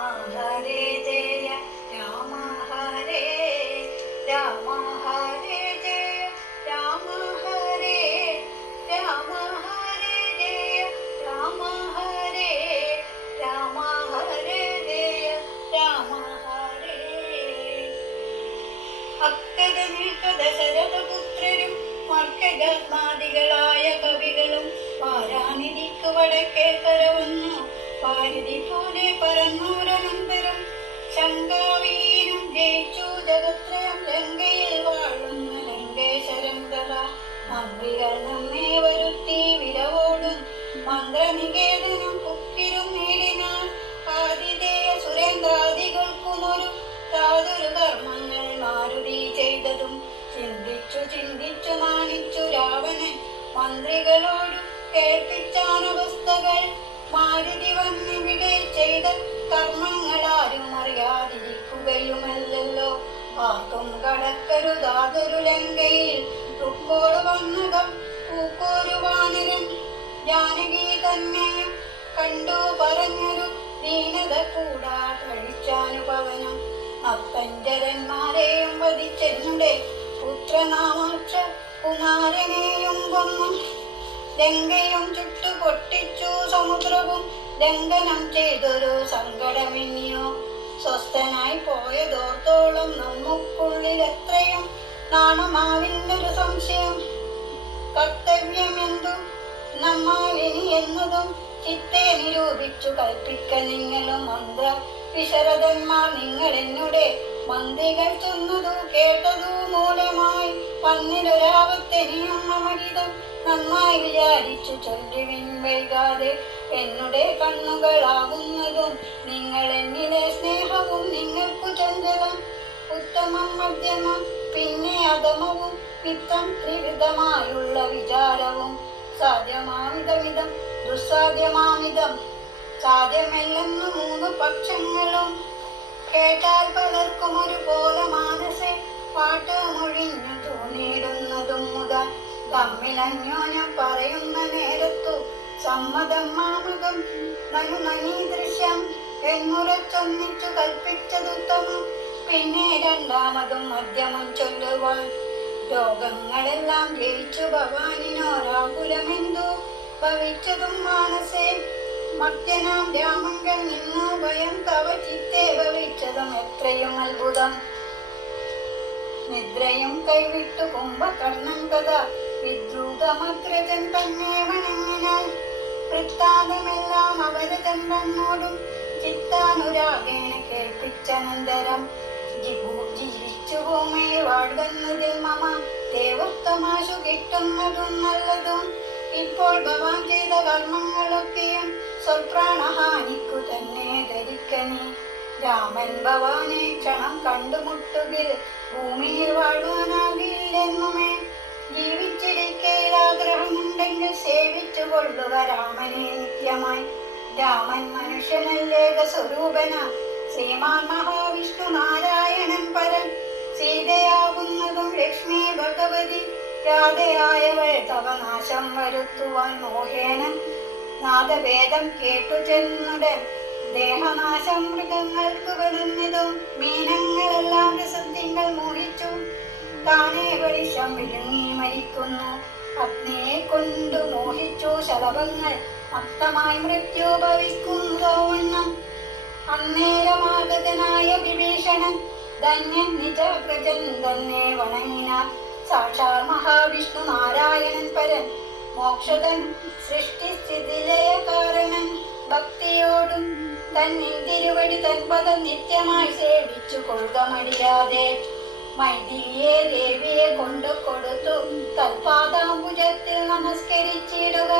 ഹരേ ജയ രാമ ഹരേ രാമ ഹരേ ജയ രാമ ഹരേ രാമ ഹരേ ജയ രാമ ഹരേ രാമ ഹരേ ജയ രാമ ഹരേ. അക്കദനിൽക്ക ദശരഥപുത്രരും മർക്കജാത്മാദികളായ കവികളും പാരാനിധിക്ക് വടക്കേ കരവന്നു പാരിധി പോലെ പരന്നൂരനന്തരം ശങ്കാവീനം ജയിച്ചു ജഗത്രയം ലങ്കയിൽ വാഴുന്ന ലങ്കേശ്വരം തഥ മന്ത്രികൾ നമ്മെ വരുത്തി വിരവോടും മന്ത്രനികേതനം പുക്കിരും നേടിനാൽ ആതിഥേയ സുരേന്ദ്രാദികൾക്കുമൊരു യാതൊരു കർമ്മങ്ങൾ മാരുതി ചെയ്തതും ചിന്തിച്ചു നാണിച്ചു രാവണൻ മന്ത്രികളോട് കേൾപ്പിച്ചാനവസ്ഥകൾ. മാരുതി വന്നിവിടെ ചെയ്ത കർമ്മങ്ങളാരും അറിയാതിരിക്കുകയുമല്ലല്ലോ. ആർക്കും കടക്കരുതാതൊരു ലങ്കയിൽ റുക്കോട് വന്നകം പൂക്കോരു വാനരൻ ജാനകി തന്നെ കണ്ടു പറഞ്ഞൊരു ദീനത കൂടാ കഴിച്ചാനുപവനം. അപ്പഞ്ചരന്മാരെയും വധിച്ചെന്നുടെ പുത്രനാമാക്ഷ കുമാരനെയും കൊന്നു. ലങ്കയും ചുട്ടു പൊട്ടിച്ചു സമുദ്രവും ലംഘനം ചെയ്തൊരു സങ്കടമെന്നിയോ. സ്വസ്ഥനായി പോയതോർത്തോളം നമുക്കുള്ളിൽ എത്രയും നാണമാവില്ലൊരു സംശയം. കർത്തവ്യമെന്തു നമ്മാലിനി എന്നതും ചിത്തെ നിരൂപിച്ചു കൽപ്പിക്ക നിങ്ങളും മന്ത്ര വിശരദന്മാർ. നിങ്ങൾ എന്നുടെ മന്ത്രികൾ ചെന്നതു കേട്ടതു മൂലമായി വന്നിലൊരാവത്തെനിയും മമഹിതം നന്നായി വിചാരിച്ചു ചൊല്ലുവിൻ വൈകാതെ. എന്നുടെ കണ്ണുകളാകുന്നതും നിങ്ങൾ എന്നിലെ സ്നേഹവും നിങ്ങൾക്കു ചഞ്ചലം. ഉത്തമം മധ്യമം പിന്നെ അധമവും മിത്തം ത്രിവിധമായുള്ള വിചാരവും. സാധ്യമാമിതമിതം ദുസ്സാധ്യമാമിതം സാധ്യമല്ലെന്നു മൂന്നു പക്ഷങ്ങളും. കേട്ടാൽ പലർക്കും ഒരുപോലെ മാനസെ പാട്ടമൊഴിഞ്ഞു തോന്നിയിടുന്നതും മുതൽ തമ്മിൽ അന്യോന്യം പറയുന്ന നേരത്തു സമ്മതം മാമകം നനു നനീദൃശ്യം എന്നുറച്ചൊന്നിച്ചു കൽപ്പിച്ചതുത്തമം. പിന്നെ രണ്ടാമതും മധ്യമം ചൊല്ലുവാൻ. രോഗങ്ങളെല്ലാം ജയിച്ചു ഭവാനിനോരാകുലമെന്തു ഭവിച്ചതും മാനസേ. മർത്യനാം രാമങ്കൽ നിന്നു ഭയം തവ ചിത്തെ ഭവിച്ചതും എത്രയും അത്ഭുതം. നിദ്രയും കൈവിട്ടു കുംഭകർണൻ കഥ വിദ്രൂതമഗ്രജൻ തന്നെ വണങ്ങിനാൽ. വൃത്താന്തമെല്ലാം അവരജൻ തന്നോടും ചിത്താനുരാഗേണ കേൾപ്പിച്ചനന്തരം ജീവിച്ചു ഭൂമിയിൽ വാഴുന്നതിൽ മമ ദേവോത്തമാശു കിട്ടുന്നതും നല്ലതും. ഇപ്പോൾ ഭവാൻ ചെയ്ത കർമ്മങ്ങളൊക്കെയും സ്വൽപ്രാണഹാനിക്കു തന്നെ ധരിക്കണി. രാമൻ ഭവാനെ ക്ഷണം കണ്ടുമുട്ടുകിൽ ഭൂമിയിൽ വാഴുവാനാകില്ലെന്നുമേ. ജീവിച്ചിരിക്കയിൽ ആഗ്രഹമുണ്ടെങ്കിൽ സേവിച്ചു കൊള്ളുക രാമനെ നിത്യമായി. രാമൻ മനുഷ്യനല്ലേക സ്വരൂപന ശ്രീമാൻ മഹാവിഷ്ണു നാരായണൻ പരൻ. സീതയാകുന്നതും ലക്ഷ്മി ഭഗവതി രാധയായവൾ തവ നാശം വരുത്തുവാൻ മോഹേന നാദവേദം കേട്ടു ചെന്നുടൻ ദേഹനാശം മൃഗങ്ങൾക്ക് വരുന്നതും. മീനങ്ങളെല്ലാം രസത്തിങ്കൾ മോഹിച്ചു താനേ പരിശം വിഴുങ്ങി മരിക്കുന്നു. അഗ്നിയെ കൊണ്ടു മോഹിച്ചു ശലഭങ്ങൾ മക്തമായി മൃത്യു ഭവിക്കുന്നതോവണ്ണം. അന്നേരമാഗതനായ വിഭീഷണൻ ധന്യൻ നിജാഗ്രജൻ തന്നെ വണങ്ങിനാർ. സാക്ഷാൽ മഹാവിഷ്ണു നാരായണൻ പരൻ മോക്ഷതൻ സൃഷ്ടിസ്ഥിതിലയ കാരണൻ. ഭക്തിയോടും തന്നിൻ തിരുവടി തൻപദം നിത്യമായി സേവിച്ചു കൊള്ളുക മടിയാതെ. മൈഥിലിയെ ദേവിയെ കൊണ്ടു കൊടുത്തു തൽപാദാംബുജത്തിൽ നമസ്കരിച്ചിടുക.